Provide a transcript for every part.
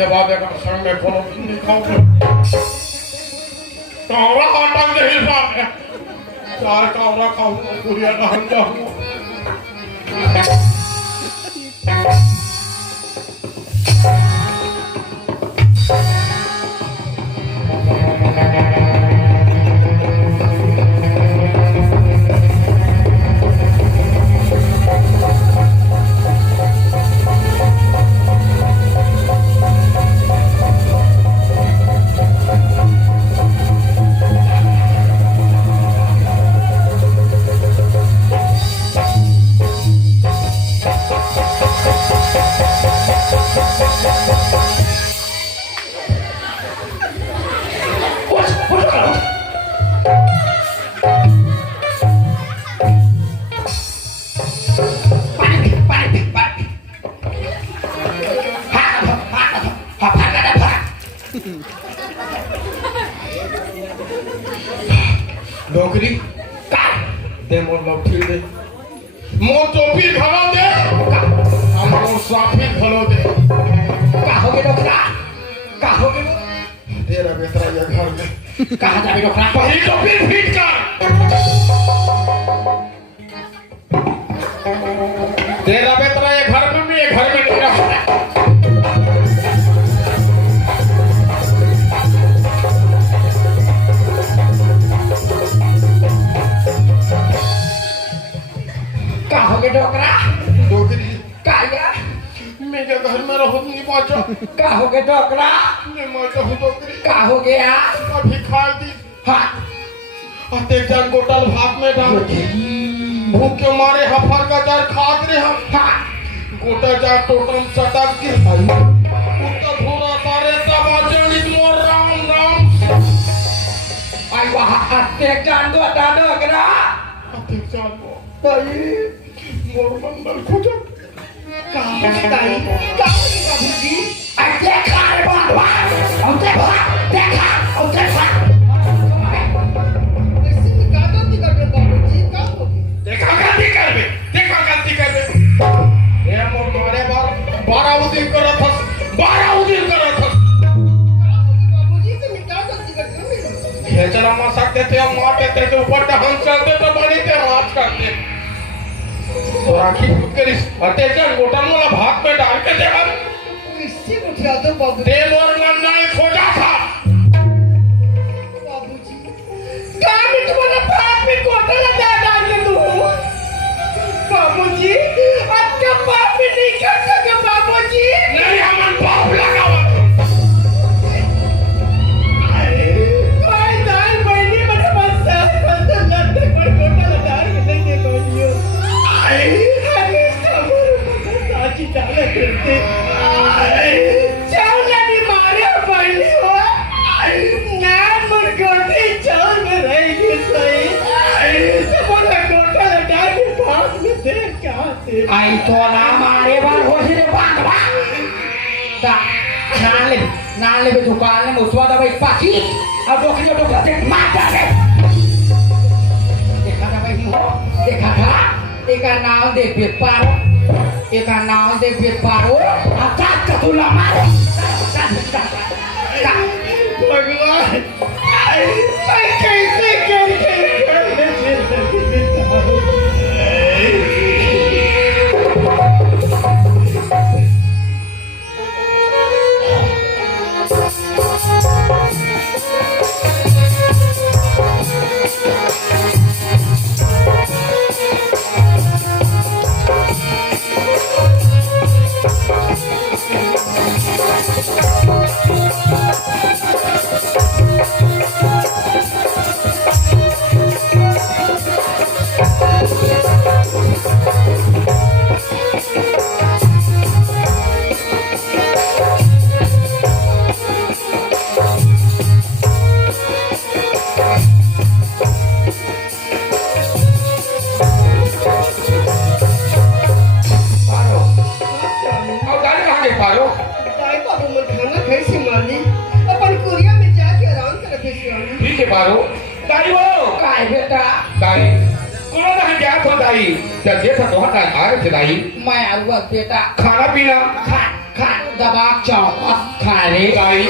के बाद एक संग में कोनो नहीं खाऊंगा कावड़ा आटा के हिसाब है 4 कावड़ा खाऊंगा पूरी नहर जाऊंगा नौकरी दे मोर लौटी दे मोर टोपी घलो दे हम मोर साफी घलो दे का हो गे नौकरा का हो गे तेरा बेतरा ये घर में कहां जाबे नौकरा पहली टोपी फिट कर तेरा बेतरा ये घर में भी ये घर में नहीं रहा डोकरा डोकरी काया मेरे घर में रहो नहीं पहुंचो का हो गया डोकरा मैं मरता हूं डोकरी का हो गया अभी खा दी हां अते जान गोटल भात में डाल भूख के मारे हफर का जार खात रे हम हां गोटा जा टोटम सटक के उत्तर थोड़ा सारे तबाजनी मोर राम राम आई वहां अते जान गोटा डोकरा अते जान भाई मोर मंडल खोजो का बताई का बाबूजी आई देखा रे बाबा हम देखा ऐसे का गलती करबे बाबूजी का देखा गलती करबे ये मोर मारे बार 12 उदिन करत हस बाबूजी से निकाल गलती करते हे चला मार सकते थे हम मार देते थे ऊपर से हम चलते तो बड़ी ते हाथ करते तो राखी करिस अटेचन गोटन वाला भात में डाल के देगा किससे उठा तो बाबू तेल और मंदा एक खोजा था बाबूजी काम में तुम्हारा भात में गोटन लगा डाल के दो बाबूजी आपका बाप भी नहीं कर सके बाबूजी नहीं हमन बाप लगावा आई तो ना मारे बार हो से बांग ता नान ले दुकान में मुसवा दवाई पाकी अब डॉक्टर से मार डाले देखा था भाई देखा था एक नाम दे पारो आता कतुला मारो भगवान मैं कैसे पारो दाई वो काय बेटा दाई कौन है क्या तो दाई जब ये तो हटा आ रहे दाई मैं आऊंगा बेटा खाना पीना खा खाए दबाव चौकस खा रे दाई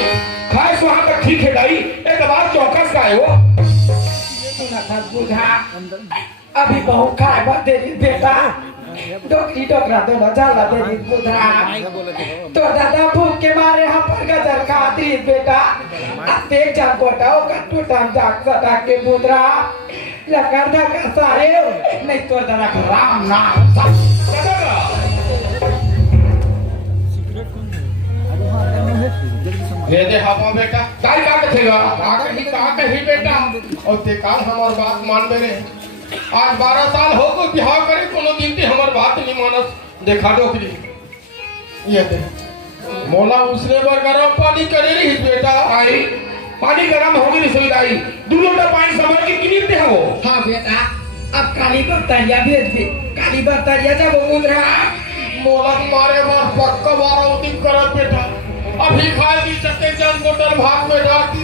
खाए सो वहां तक ठीक है दाई, ये दबाव चौकस का है वो। सुना था बुधा अभी बहुत खाए बस दे दी बेटा, डोकरी डोकरा दोनों जाला दे दी बुधा। तो दादा भूख के मारे हम पर गजर खाती बेटा, अब देख जान कोटाओ का टूटा जाग सदा के बुधरा लगा था का सारे नहीं तो दादा का राम नाम ये दे हवा बेटा दाई का कथेगा का ही बेटा और ते काल हमार बात मान मेरे आज 12 साल हो गए बिहार करे कोनो दिन ते हमार बात नहीं मानस देखा डोकरी ये दे मोला उसने बर गरम पानी करे रही बेटा आई पानी गरम हो गई रसोई दाई 2 लोटा पानी समझ के किनी दे हो। हाँ बेटा अब काली बर्तरिया भेज दे, काली बर्तरिया जब उधरा मोला मारे बार पक्का बारा उदिन करत बेटा अभी खाए दी चक्के जन बोतल भात में डाल दी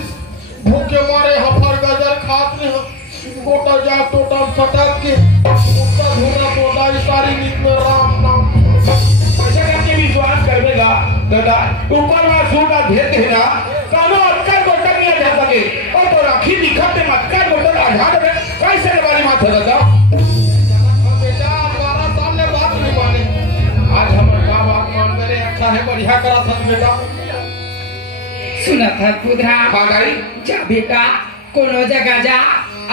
भूखे मारे हफर गजर खात ने गोटा जा टोटा सटक के उसका धुना टोटा सारी नीत में राम नाम ऐसा करके विश्वास करवेगा दादा ऊपर में सूटा भेद है ना कानो अक्कर गोटा नहीं जा सके और तो राखी दिखत में अक्कर गोटा आधार में कैसे वाली माथा दादा बेटा 12 साल ने बात नहीं माने आज हमारे का बात मान करे अच्छा है बढ़िया करा था बेटा सुना था बुधा हाँ गाड़ी जा बेटा कोनो जगह जा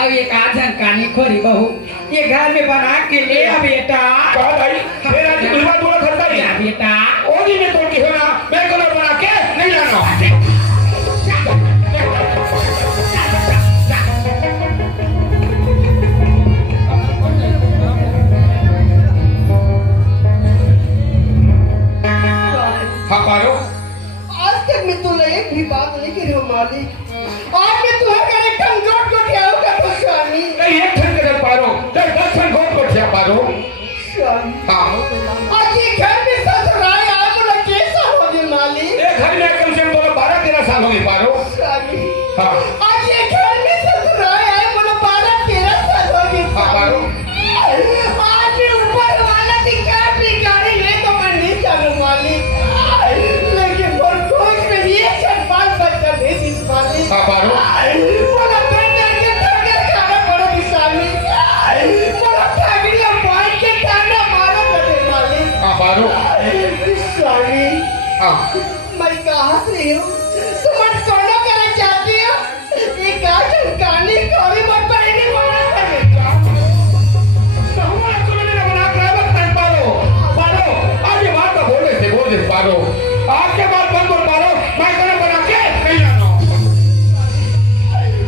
अब एक आजन कानी खोरी बहू ये घर में बना के ले आ बेटा। कहा भाई फिर आज दूल्हा दूल्हा खर्चा नहीं जा बेटा ओदी में तोड़ के हो ना मैं कलर बना के नहीं जाना हाँ पारो आज तक मैं तो एक भी बात नहीं करी हूँ मालिक, आज मैं तुम्हें करे कम जोड़ को क्या होगा तो स्वामी नहीं एक ठन कर पारो तो 10 ठन घोट को क्या पारो स्वामी। हाँ आज ये घर में ससुराल आप लोग कैसा हो गए मालिक? ये घर में कम से कम 12-13 साल हो गए पारो स्वामी। हाँ आज ये घर में ससुराल आए बोलो 12-13 साल हो गए हाँ पारो आज मैं ऊपर वाला भिखारी ले तो मैं नहीं चलूं मालिक, लेकिन वो कोच में ये बाल बच्चा दे दी मालिक। हाँ पारो बोला बेटा के ठगे खाना पड़ो विशाली, बोला ठगड़िया पॉइंट के ताना मारो बड़े मालिक। हाँ पारो विशाली हाँ मैं कहाँ से हूँ तुम मत सोना करना चाहती हो, एक आज कहानी कभी मत पढ़ने वाला कर बेटा हमारा सुनने ना बना ड्राइवर कर पारो पारो आज ये बात तो बोल दे पारो आज के बाद बंद कर पारो मैं कलर बना के नहीं जाना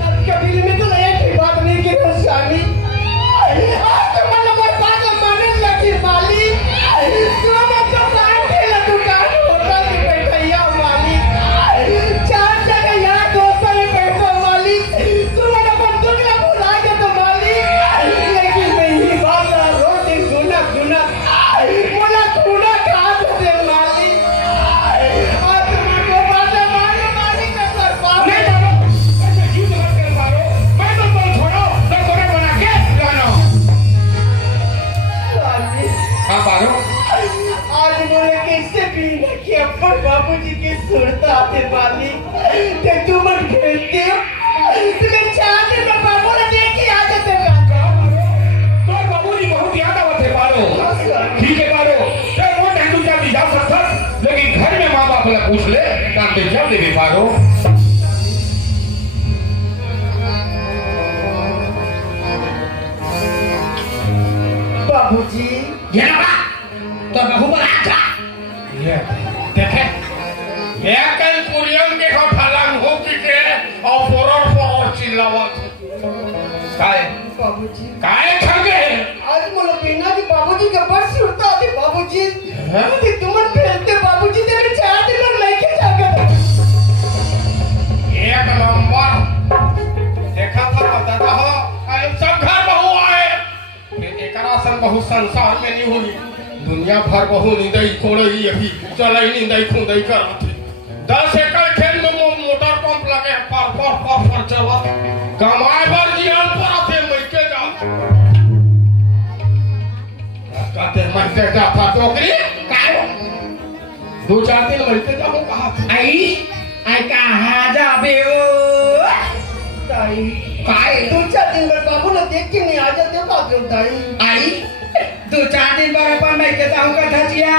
अब कभी में तो एक ही बात नहीं की विशाली, आज तो मतलब मैं पागल माने लगी मालिक, तुम तो दुकान होटल में बैठैया मालिक, 4 जगह यहाँ दोस्तों में बैठो मालिक, तुम अपन दुनिया भुला के तो मालिक, लेकिन मैं ही बात रोटी गुना बोला खुना खा दे मालिक, और तुमको बातें मानो मालिक मैं कर पाऊँ नहीं जानो ऐसे क्यों मत कर पारो मैं तो बोल छोड़ो तो कलर बना के जाना हाँ पारो आज बोले कैसे भी कि अपन बाबूजी की सुरता आते वाली ते तुम खेलते हो तुम्हें चाहते मैं बाबू ने देखी आ जाते तो बाबूजी बहुत याद आवत है पारो ठीक है पारो ते मोट हिंदू जाति जा सकता लेकिन घर में माँ बाप से पूछ ले काम दे जब दे पारो बाबूजी ये ना तो बहु पर आजा ये देखे ये कल कुरियन के खफालंग हो के और फोर चिल्लावत बाबूजी काय ठगे आज बोलो बिना की बाबूजी का बड़ सुरता आती बाबूजी कि तुम खेलते बाबूजी ते भी चाहते लोग लेके जाकर एक नंबर देखा था दादा हो सब घर बहु आए एकरा संग बहु संसार में नहीं हुई दुनिया भर बहु निंदई कोड़ई अभी चलई निंदई खुंदई करत 10 एकड़ खेत में मोटर पंप लगे पर चलत कमाए भर जियान पर आते मैके जात कहते मैके जाता टोकरी कायो 2-4 दिन लड़के जाओ कहा आई कहाँ जाबे हो ताई काय 2-4 दिन बाद बाबू ने देख के नहीं आ जाते बाबू ताई आई 2-4 दिन बाद अपन मैं कहता हूँ का धजिया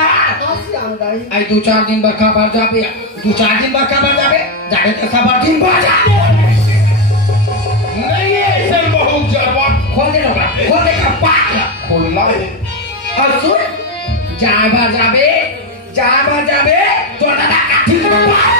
आसी आम ताई आई 2-4 दिन बाद खबर जाबे 2-4 दिन बाद खबर जाबे जाने तो खबर दिन बाद जाबे नहीं ऐसे बहुत जरवा खोल दे लोगा खोल दे का पाक खोलना है और सुन जहाँ बार जाबे तो दादा का ठीक पाक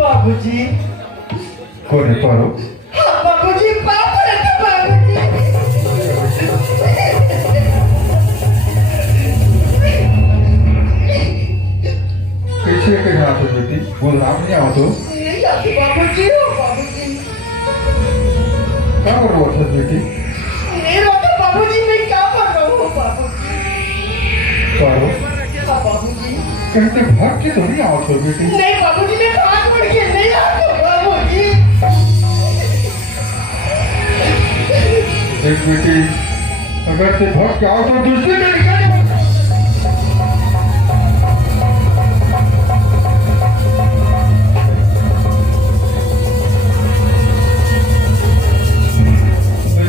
बाबूजी कोने पारो बाबूजी पाप रे बाबूजी कैसे के यहाँ तो बेटी बोल राम नहीं आओ तो बाबूजी हो बाबूजी क्या कर रहा था बेटी ये रोता बाबूजी मैं क्या कर रहा हूँ बाबूजी पारो बाबूजी कहते भाग के तो नहीं आओ तो बेटी नहीं बाबूजी मैं भाग पड़ के नहीं आता बाबूजी एक बेटी अगर ते भाग के आओ तो दूसरे में निकाल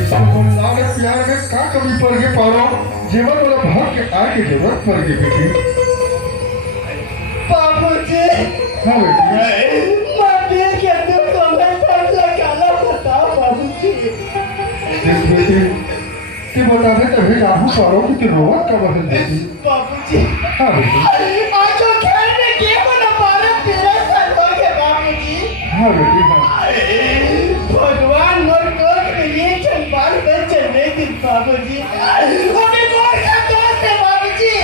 ऐसा बोल मर गई बेटी। बाबूजी हाँ बेटी। माटी के दुख में तक लगाना पता बाबूजी। देख बेटी ते बता दे तभी राहु पारो कि ते रोवत का बदल देती। बाबूजी हाँ बेटी। आज तो खेल में के बना पारे तेरे साथ के बाबूजी। हाँ बेटी हाँ। भगवान मोर कोख में ये चंपाल में चलने की बाबूजी। हमें मोर का दोस्त है बाबूजी।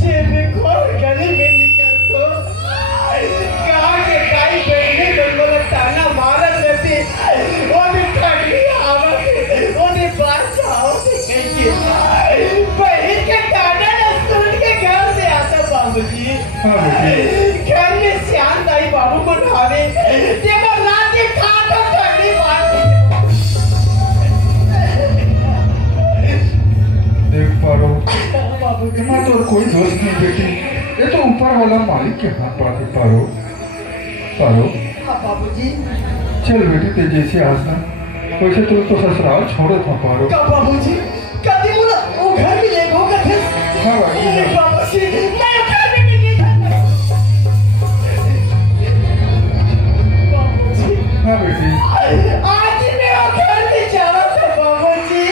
से में खोर गली में निकल तो कहाँ के काई बैठने में बोला ताना मारत रहती। ओने ठगी आवत ओने बादशाह से कहिए पहले के ताना न सुन के घर से आता बाबूजी। हाँ बेटी। घर में श्याम दाई बाबू को ढाले देखो रात के खाना ठंडी बात देख पारो बाबूजी। मैं तो कोई दोस्त नहीं बेटी, ये तो ऊपर वाला मालिक के हाथ पर है पारो। पारो हाँ बाबूजी। चल बेटी ते जैसे आसना वैसे तो ससुराल छोड़ो था पारो। का बाबूजी कभी मुला वो घर में ले गो कथे। हाँ बाबूजी। बाबूजी मैं घर में नहीं जाता। बाबूजी हाँ बेटी। आज मैं वो घर में जावा था बाबूजी।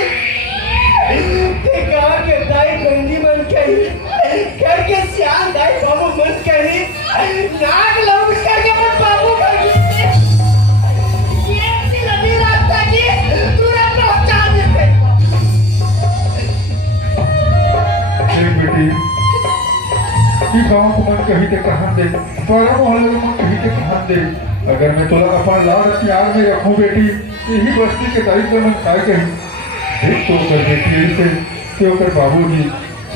ते कहा के दाई बहनी मन कही घर के श्याम दाई बाबू मन कही नाग लोग करके मन बाबू कही ये सी लड़ी रास्ता की तुरंत पहुंचा दे। देख बेटी ये गाँव को मन कही ते कहाँ दे, पारा मोहल्ले को मन कही ते कहाँ दे। अगर मैं तुला अपन लाड़ प्यार में रखूं बेटी यही बस्ती के दायित्व में काय कही। देख तो कर बेटी से क्यों कर बाबूजी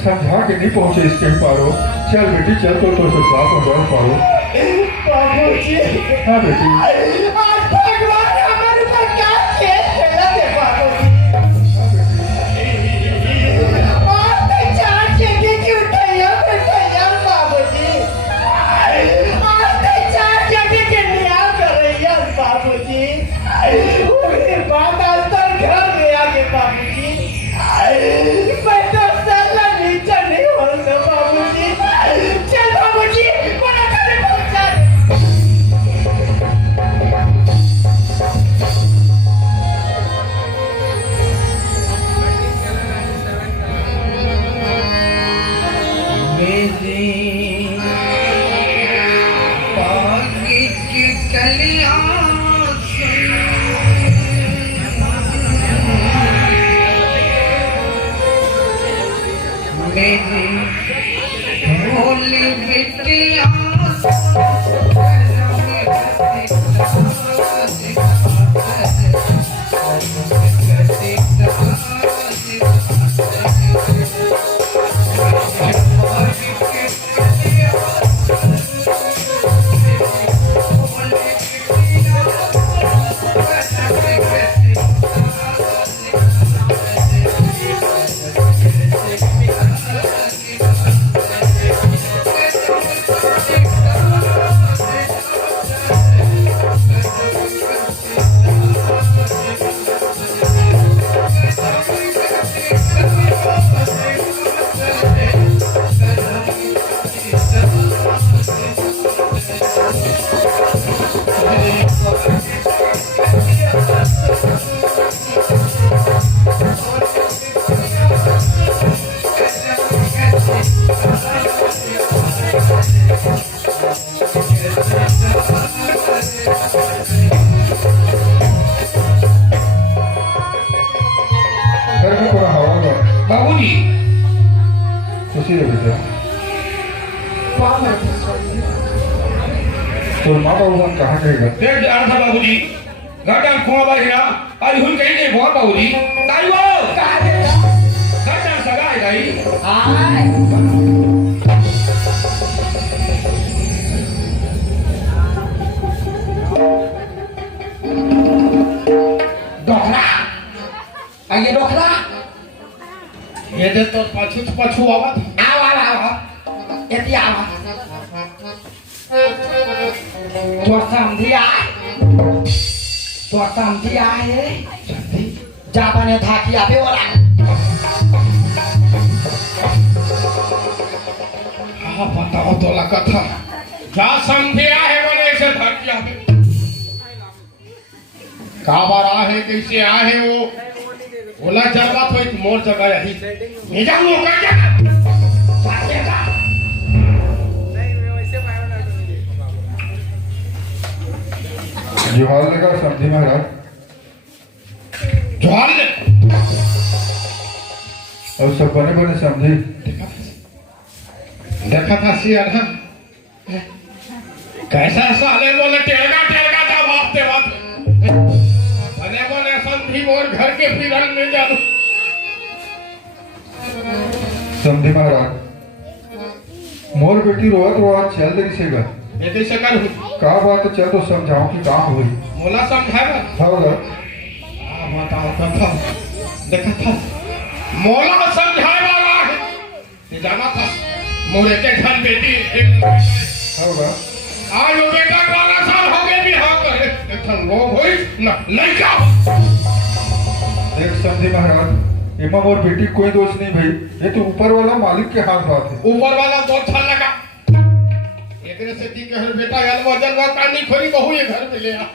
समझा के नहीं पहुंचे इसके ही पारो। चल बेटी चल तो ससुराल को जाओ पारो। बाबूजी हाँ बेटी। आज भगवान ने हमारे ऊपर क्या खेल खेला है बाबूजी। आज तक 4 जगह की उठाइया बैठाइया बाबूजी। आज तक 4 जगह के न्याय कर रही है बाबूजी। उसके बाद आज तक घर में आ गए बाबूजी। मैं तो साला नीचे नहीं हो रहा बाबूजी। चल बाबूजी बड़ा घर पहुंचा दे। भोली बिटिया खुशी रही बेटा। तो माँ बाबू कहाँ रहेगा? देख जा था बाबूजी घाटा खोआ बाहिरा आज हुन कहीं दे बहुत बाबूजी ताई वो घाटा सगा है दाई डोकरा आइए डोकरा ये दे तो पछू आवा आओ एती आओ तो समझी आए जापाने था कि अबे वाला कहा बताओ तो लगा था क्या समझे आहे बने ऐसे धरतिया में का बार आहे कैसे आहे वो बोला जलवा तो एक मोर जगह यही भेजा वो कर जा जोहार लगा समझी महाराज जोहार ले और सब बने बने समझी देखा था सिया ना कैसा साले बोले टेढ़ा टेढ़ा था बाप ते बाप बने बने समझी मोर घर के फिरन में जादू समझी महाराज मोर बेटी रोवत रोवत चल देरी से घर ये कैसे कर हुई का बात चल तो समझाऊं कि काम हुई मोला समझाएगा होगा बताओ कथा देखा था मोला समझाए वाला है ये जाना था मोरे के घर बेटी होगा आज वो बेटा 12 साल हो गए भी हाँ करे देखन लोग होई ना लड़का देख समझी महाराज एमा मोर बेटी कोई दोष नहीं भाई ये तो ऊपर वाला मालिक के हाथ बात है ऊपर वाला बहुत अच्छा लगा एकरे से दी कहर बेटा अलवा जलवा कानी खोरी बहू ये घर में ले आ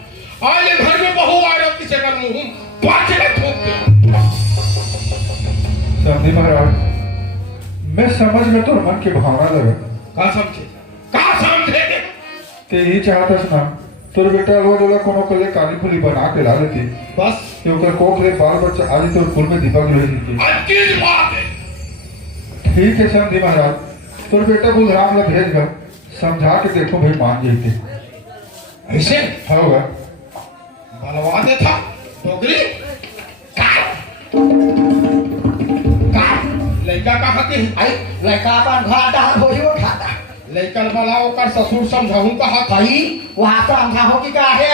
आज ये घर में बहू आ रही किसे कर मुंह पांच ले ठोक दे समझी महाराज मैं समझ में तो मन की भावना लगा का समझे ते ही चाहता ना तोर बेटा अलवा जोला कोनो कले काली खुली बना के ला लेती बस कि ओकर कोख ले बाल बच्चा आज तो फूल में दीपक ले लेती अच्छी बात है ठीक है समझी महाराज तोर बेटा बुलराम ला भेज कर समझा के देखो भाई मान जाते ऐसे होगा बलवा दे था डोगरी लड़का कहाँ के आई लड़का अपन घर दहर होई वो खाता लड़कन वाला ओकर ससुर समझाऊं कहा भाई वहां तो हम हो कि का है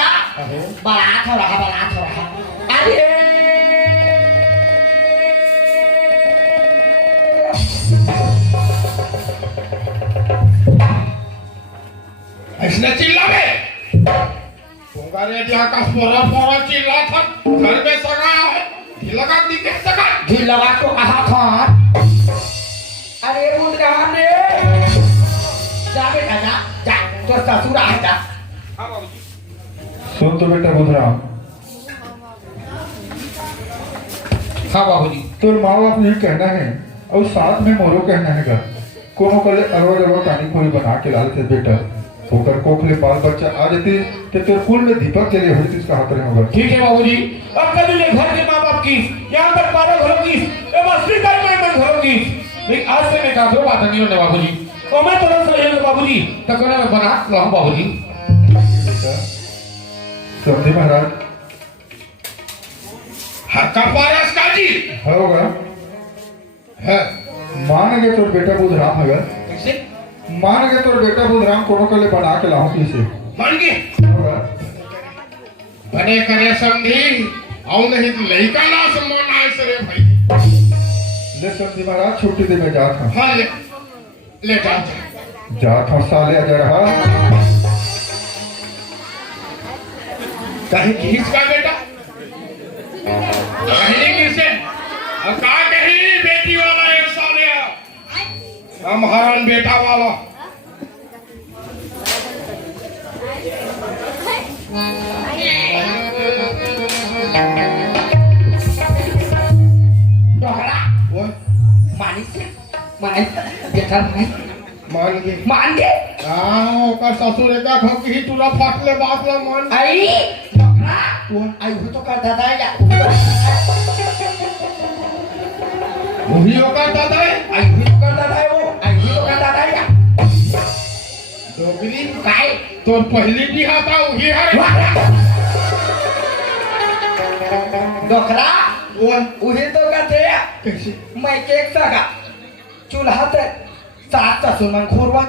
बारात हो रहा अरे ऐसने चिल्लावे तुम्हारे यहाँ का फोरा चिल्ला था घर में सगाया है घी लगा दी के सगा घी लगा तो कहा था अरे बुलराम रे जा बेटा जा तो ससुर आ जा सुन तो बेटा बुलराम हाँ बाबूजी तोर माँ बाप नहीं कहना है और साथ में मोरो कहना है कोनो कले अरवा अरवा कहानी कोई बना के लाल थे बेटा होकर कोखले बाल बच्चा आ जाते ते तेरे कुल में दीपक चले हुए इसका हाथ रहे होगा ठीक है बाबूजी अब कभी ले घर के माँ बाप की यहाँ तक 12 घरों की अब 80 घरों की लेकिन आज से मैं कहा बात नहीं होने बाबूजी तो मैं तुरंत सही हूँ बाबूजी तो कहना मैं बना लाऊं बाबूजी समझे महाराज हर का पारस का जी होगा है मान गए तोर बेटा बुधराम है कैसे मान गए तोर बेटा बुधराम कोनो कले बना के लाऊं किसे मान गए होगा बने करे समझी और नहीं तो लड़का ना सम्मान आए सरे भाई ले समझी महाराज छुट्टी दे मैं जा था हाँ ले जा था साले आ जा रहा कहीं घीस का बेटा कहीं किसे और का कहीं बेटी वाला एक साले हम हरण बेटा वाला डोगरा मानिस बेटा मान के हाँ ओकर ससुर का घोंकी टूरा फाट ले बात ला मान आई डोगरा आई हो तो कर दादा या वही ओकर दादा है आई हो तो कर दादा है वो आई हो तो कर दादा या डोगरी काय तो पहली भी आता वही है डोगरा वो उही तो करते कैसे मैं केक सगा चूल्हा ते सात ससुर मन खोरवा